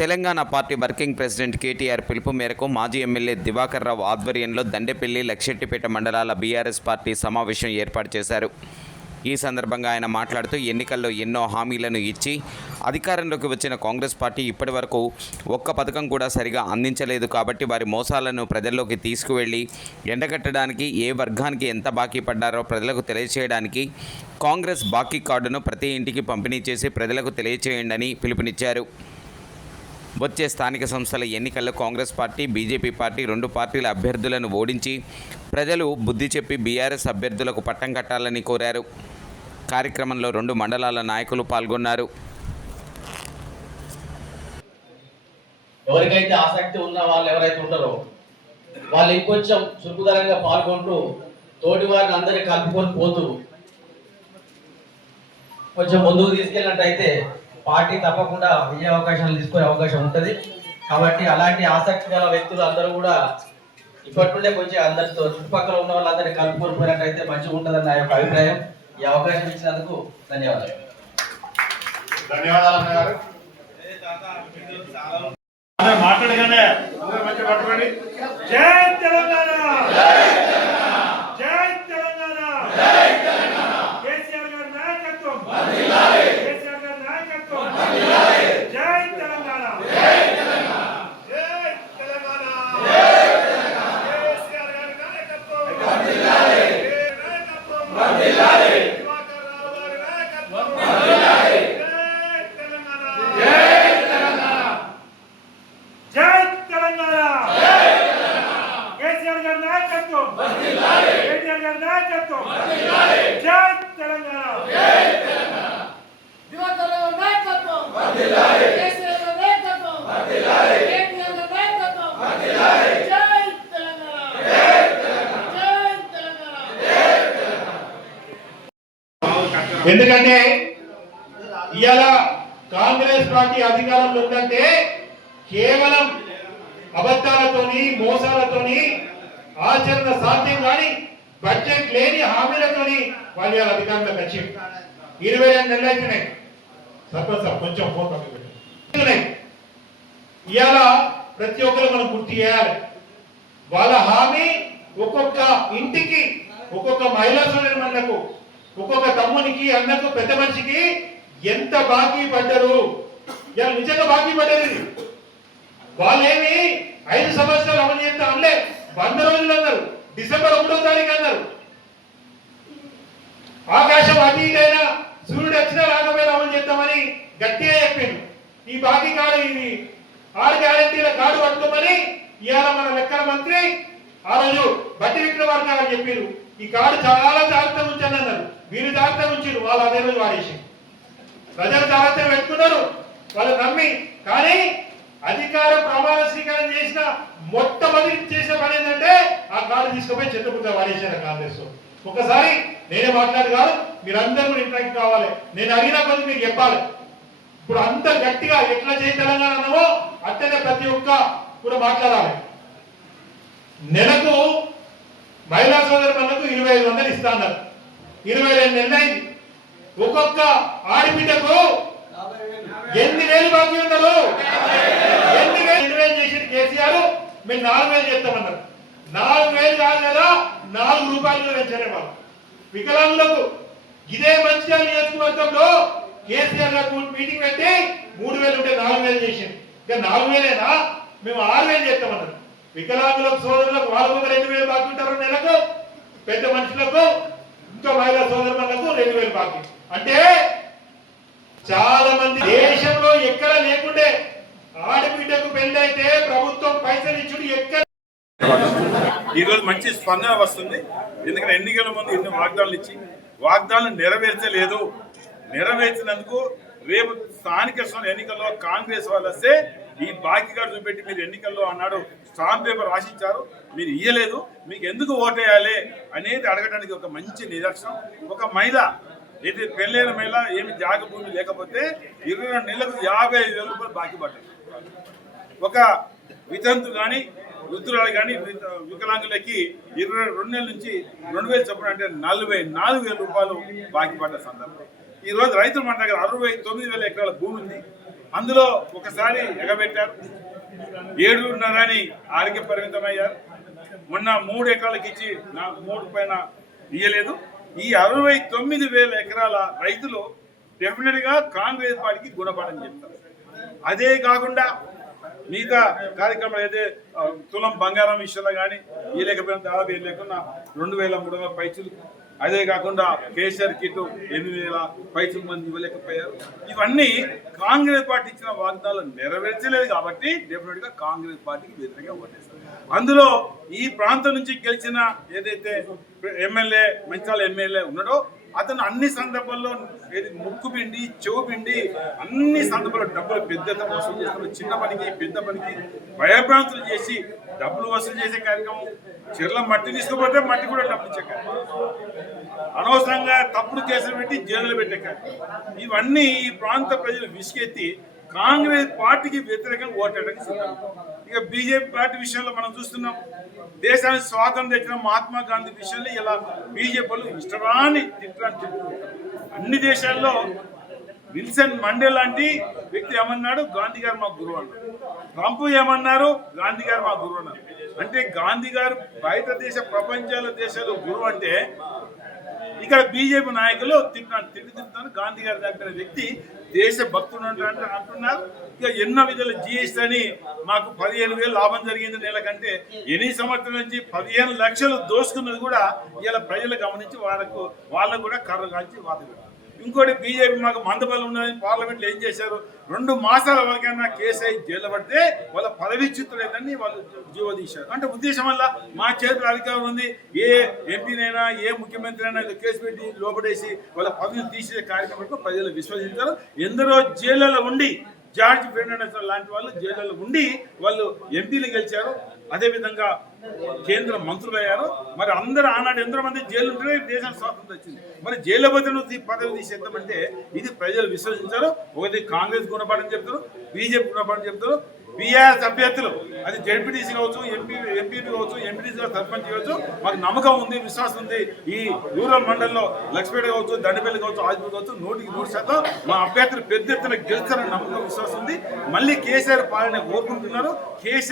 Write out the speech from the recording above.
Telangana party working president KTR పిలుపు మేరకు మాజీ ఎమ్మెల్యే దివాకర్ రావు ఆధ్వర్యంలో దండెపల్లి లక్షెట్టిపేట మండలాల బీఆర్ఎస్ పార్టీ సమావేశం ఏర్పాటు చేశారు. ఈ సందర్భంగా ఆయన మాట్లాడుతూ ఎన్నికల్లో ఎన్నో హామీలను ఇచ్చి అధికారంలోకి వచ్చిన కాంగ్రెస్ పార్టీ ఇప్పటివరకు ఒక్క పథకం కూడా సరిగా అందించలేదు కాబట్టి వారి మోసాలను ప్రజల్లోకి తీసుకువెళ్ళి ఎండగట్టడానికి ఏ వర్గానికి ఎంత బాకీ పడ్డారో ప్రజలకు తెలియచేయడానికి కాంగ్రెస్ బాకీ కార్డును ప్రతి ఇంటికి పంపిణీ చేసి ప్రజలకు తెలియచేయండి అని పిలుపునిచ్చారు. వచ్చే స్థానిక సంస్థల ఎన్నికల్లో కాంగ్రెస్ పార్టీ బీజేపీ పార్టీ రెండు పార్టీల అభ్యర్థులను ఓడించి ప్రజలు బుద్ధి చెప్పి బీఆర్ఎస్ అభ్యర్థులకు పట్టం కట్టాలని కోరారు. కార్యక్రమంలో రెండు మండలాల నాయకులు పాల్గొన్నారు. ఎవరికైతే ఆసక్తి ఉన్న వాళ్ళు ఎవరైతే ఉంటారో వాళ్ళు ఇంకొంచెం చురుకుదరంగా పాల్గొంటూ తోటి వారిని అందరినీ కలుపుకొని పోతూ కొంచెం ముందుకు తీసుకెళ్ళినట్టయితే పార్టీ తప్పకుండా విజయ అవకాశాలు తీసుకునే అవకాశం ఉంటుంది. కాబట్టి అలాంటి ఆసక్తి గల వ్యక్తులు అందరూ కూడా ఇప్పటి నుండే కొంచెం అందరితో చుట్టుపక్కల ఉన్న వాళ్ళందరినీ కలుపుకొని పోయినట్టయితే మంచిగా ఉంటుందని నా యొక్క అభిప్రాయం. ఈ అవకాశం ఇచ్చినందుకు ధన్యవాదాలు. ధన్యవాదాలు మాట్లాడగానే జై తెలంగాణ జై తెలంగాణ కేసీఆర్ గారి నాయకత్వం కేసీఆర్ గారి నాయకత్వం జై తెలంగాణ జై తెలంగాణ కేసీఆర్ గారి నాయకత్వం నాయకత్వం దివాకర్ రావు గారి నాయకత్వం జై తెలంగాణ జై తెలంగాణ కేసీఆర్ గారి నాయకత్వం కేటీఆర్ గారి నాయకత్వం జై తెలంగాణ దివాకర్ రావు నాయకత్వం వర్ధిల్లాలి కేసీఆర్ గారి నాయకత్వం వర్ధిల్లాలి కేటీఆర్ గారి నాయకత్వం వర్ధిల్లాలి జై తెలంగాణ జై తెలంగాణ జై తెలంగాణ ఎందుకంటే ఇవాళ కాంగ్రెస్ పార్టీ అధికారంలో ఉందంటే కేవలం అబద్ధాలతోని మోసాలతోని ఆచరణ సాధ్యం కాని బడ్జెట్ లేని హామీలతోని వాళ్ళు ఇవాళ అధికారంలోకి వచ్చి ఇరవై రెండు నెలలు అవుతున్నాయి సర్పంచ్ సార్ కొంచెం ఫోన్ పక్కన ఇవాళ ప్రతి ఒక్కరు మనం గుర్తు చేయాలి. వాళ్ళ హామీ ఒక్కొక్క ఇంటికి ఒక్కొక్క మహిళా మనకు ఒక్కొక్క తమ్మునికి అన్నకు పెద్ద మనిషికి ఎంత బాకీ పడ్డరు? ఇలా నిజంగా బాకీ పడ్డది. వాళ్ళేమి ఐదు సంవత్సరాలు అమలు చేస్తా అనలే. వంద రోజులు అన్నారు. డిసెంబర్ ఒకటో తారీఖు అన్నారు. ఆకాశం అటు ఇటైనా సూర్యుడు వచ్చినా రాకపోయినా అమలు చేద్దామని గట్టిగా చెప్పిండు. ఈ బాకీ కాడు ఇది. ఆరు గ్యారంటీల కార్డు పట్టుకోమని ఇవాళ మన లెక్కల మంత్రి ఆ రోజు బట్టి విక్రమార్క గారు చెప్పారు ఈ కార్డు చాలా జాగ్రత్తగా ఉంచాను అన్నారు. మీరు జాగ్రత్తగా ఉంచారు వాళ్ళు అదే రోజు వాడేసి ప్రజలు జాగ్రత్తగా పెట్టుకున్నారు వాళ్ళు నమ్మి కానీ అధికార ప్రమాణ స్వీకారం చేసిన మొట్టమొదటి చేసిన పని ఏంటంటే ఆ కార్డు తీసుకుపోయి చెట్టుకుంటా వాడేశారు కాంగ్రెస్ ఒకసారి నేనే మాట్లాడి కాదు మీరందరూ కూడా ఇంట్రాక్ట్ కావాలి నేను అడిగిన కొద్ది మీరు చెప్పాలి. ఇప్పుడు అంత గట్టిగా ఎట్లా చేయి తెలంగాణ అన్నామో అట్టనే ప్రతి ఒక్క కూడా మాట్లాడాలి. నెలకు మహిళా సోదరులకు ఇరవై ఐదు వందలు ఇస్తా అన్నారు ఇరవై రెండు నిర్ణయింది ఒక్కొక్క ఆడబిడ్డకు ఎన్ని వేలు బాకీ ఉన్నారు ఎన్ని వేలు? ఎన్ని వేలు చేసిన కేసీఆర్ మేము నాలుగు వేలు చేస్తామన్నారు. నాలుగు వేలు కాదు కదా నాలుగు రూపాయలు పెంచారే వాళ్ళు. వికలాంగులకు ఇదే మంచిగా నియోజకవర్గంలో కేసీఆర్ గారు మీటింగ్ పెట్టి మూడు వేలు ఉంటే నాలుగు వేలు చేసింది ఇక నాలుగు వేలేనా? మేము ఆరు వేలు చేస్తామన్నారు. వికలాంగులకు సోదరులకు వాళ్ళకు రెండు వేలు బాకీ ఉంటారు నెలకు పెద్ద మనుషులకు ఇంకా మహిళా సోదరులకు రెండు వేలు బాకీ. అంటే చాలా మంది దేశంలో ఎక్కడ లేకుండే ఆడబిడ్డకు పెళ్ళి అయితే ప్రభుత్వం పైసలు ఇచ్చుడు ఎక్కడ ఈరోజు మంచి స్పందన వస్తుంది. ఎందుకంటే ఎన్నికల ముందు ఎన్నో వాగ్దానాలు ఇచ్చి వాగ్దానాలు నెరవేర్చలేదు. నెరవేర్చినందుకు రేపు స్థానిక ఎన్నికల్లో కాంగ్రెస్ వాళ్ళు వస్తే ఈ బాకీ కార్డు చూపెట్టి మీరు ఎన్నికల్లో అన్నాడు స్టాంప్ పేపర్ రాసిచ్చారు మీరు ఇయ్యలేదు మీకు ఎందుకు ఓటేయాలి అనేది అడగడానికి ఒక మంచి నిదర్శనం. ఒక మహిళ ఇది పెళ్ళైన మహిళ ఏమి జాగ భూమి లేకపోతే ఇరవై రెండు నెలలకు యాభై ఐదు వేల రూపాయలు బాకీ పడ్డారు ఒక వితంతు కానీ వృద్ధురాలు కానీ వికలాంగులకి ఇరవై రెండు నెలల నుంచి రెండు వేలు చొప్పున అంటే నలభై నాలుగు వేల రూపాయలు బాకీ పడ్డ సందర్భం. ఈరోజు రైతులు మన దగ్గర అరవై తొమ్మిది వేల ఎకరాల భూమి ఉంది. అందులో ఒకసారి ఎగబెట్టారు. ఏడున్నరని ఆరికి పరిమితమయ్యారు మొన్న మూడు ఎకరాలకు ఇచ్చి నా మూడు పైన ఇయ్యలేదు. ఈ అరవై తొమ్మిది వేల ఎకరాల రైతులు డెఫినెట్గా కాంగ్రెస్ పార్టీకి గుణపాఠం చెప్తారు. అదే కాకుండా మిగతా కార్యక్రమాలు అయితే తులం బంగారం విషయంలో కానీ ఈ లేకపోయినా దాదాపు ఏం లేకుండా రెండు వేల మూడు వందల పైచులు అదే కాకుండా కేసీఆర్ కిట్ ఎనిమిది వేల పైసలు మంది ఇవ్వలేకపోయారు. ఇవన్నీ కాంగ్రెస్ పార్టీ ఇచ్చిన వాగ్దానాలు నెరవేర్చలేదు కాబట్టి డెఫినెట్గా కాంగ్రెస్ పార్టీకి వ్యతిరేకంగా ఓటేస్తారు అందులో ఈ ప్రాంతం నుంచి గెలిచిన ఏదైతే ఎమ్మెల్యే మంచాల ఎమ్మెల్యే ఉన్నాడో అతను అన్ని సందర్భాల్లో ఏది ముక్కు పిండి చెవు పిండి అన్ని సందర్భాల్లో డబ్బులు పెద్ద వసూలు చేస్తున్నారు. చిన్న పనికి పెద్ద పనికి భయభ్రాంతులు చేసి డబ్బులు వసూలు చేసే కార్యక్రమం చెర్ల మట్టి తీసుకుపోతే మట్టి కూడా డబ్బులు ఇచ్చే కార్యక్రమం. అనవసరంగా తప్పుడు కేసులు పెట్టి జైలులో పెట్టే కార్యక్రమం. ఇవన్నీ ఈ ప్రాంత ప్రజలు విసిగెత్తి కాంగ్రెస్ పార్టీకి వ్యతిరేకంగా ఓటేయడానికి సిద్ధం. ఇక బీజేపీ పార్టీ విషయంలో మనం చూస్తున్నాం. దేశానికి స్వాతంత్రం తెచ్చిన మహాత్మా గాంధీ విషయంలో ఇలా బీజేపీలు ఇష్టరాని తిట్టడానికి అన్ని దేశాల్లో విల్సన్ మండే లాంటి వ్యక్తి ఏమన్నాడు? గాంధీ గారు మా గురువు అన్నారు ట్రంప్ ఏమన్నారు? గాంధీ గారు మా గురువు అన్నారు అంటే గాంధీ గారు బయట దేశ ప్రపంచాల దేశాలు గురువు అంటే ఇక్కడ బీజేపీ నాయకులు తింటాను తిండి తింటున్నారు గాంధీ గారు దగ్గర వ్యక్తి దేశ భక్తుడు అంటే అంటున్నారు. ఇక ఎన్నో విధాలు జిఎస్టీ అని మాకు పదిహేను వేలు లాభం జరిగింది నెల కంటే. ఎన్ని సంవత్సరం నుంచి పదిహేను లక్షలు దోసుకున్నది కూడా ఇలా ప్రజలు గమనించి వాళ్ళకు వాళ్ళకు కూడా కర్ర కాల్చి వాళ్ళు ఇంకోటి బీజేపీ మాకు మందబలం ఉన్నది పార్లమెంట్లో ఏం చేశారు? రెండు మాసాల వరకైనా కేసీఐ జైలు పడితే వాళ్ళ పదవిచ్యుతులేదని వాళ్ళు జీవో తీశారు. అంటే ఉద్దేశం వల్ల మా చేతిలో అధికారం ఉంది. ఏ ఎంపీనైనా ఏ ముఖ్యమంత్రి అయినా ఇలా కేసు పెట్టి లోపడేసి వాళ్ళ పదవిని తీసే కార్యక్రమంలో ప్రజలు విశ్వసించారు. ఎందరో జైళ్ళలో ఉండి జార్జ్ ఫెర్నాండస్ లాంటి వాళ్ళు జైల్లో ఉండి వాళ్ళు ఎంపీలు గెలిచారు. అదేవిధంగా కేంద్ర మంత్రులు అయ్యారు. మరి అందరూ ఆనాడు ఎందరో మంది జైలు ఉంటే దేశానికి స్వాతంత్రం వచ్చింది. మరి జైల్లో పోతే నువ్వు పదవి తీసేద్దామంటే ఇది ప్రజలు విశ్వసించారు. ఒకటి కాంగ్రెస్ గుణపాఠం చెప్తారు బీజేపీ గుణపాఠం చెప్తారు. బీఆర్ఎస్ అభ్యర్థులు. అది జడ్పీటీసీ కావచ్చు ఎంపీ ఎంపీపీ కావచ్చు ఎంపీటీసీ సర్పంచ్ కావచ్చు మాకు నమ్మకం ఉంది విశ్వాసం ఉంది. ఈ రూరల్ మండలంలో లక్ష్మీపేట కావచ్చు దండపల్లి కావచ్చు ఆజ్పూర్ కావచ్చు నూటికి నూరు శాతం మా అభ్యర్థులు పెద్ద ఎత్తున గెలుస్తారని నమ్మకం విశ్వాసం ఉంది. మళ్ళీ కేసీఆర్ పాలన కోరుకుంటున్నారు. కేసీఆర్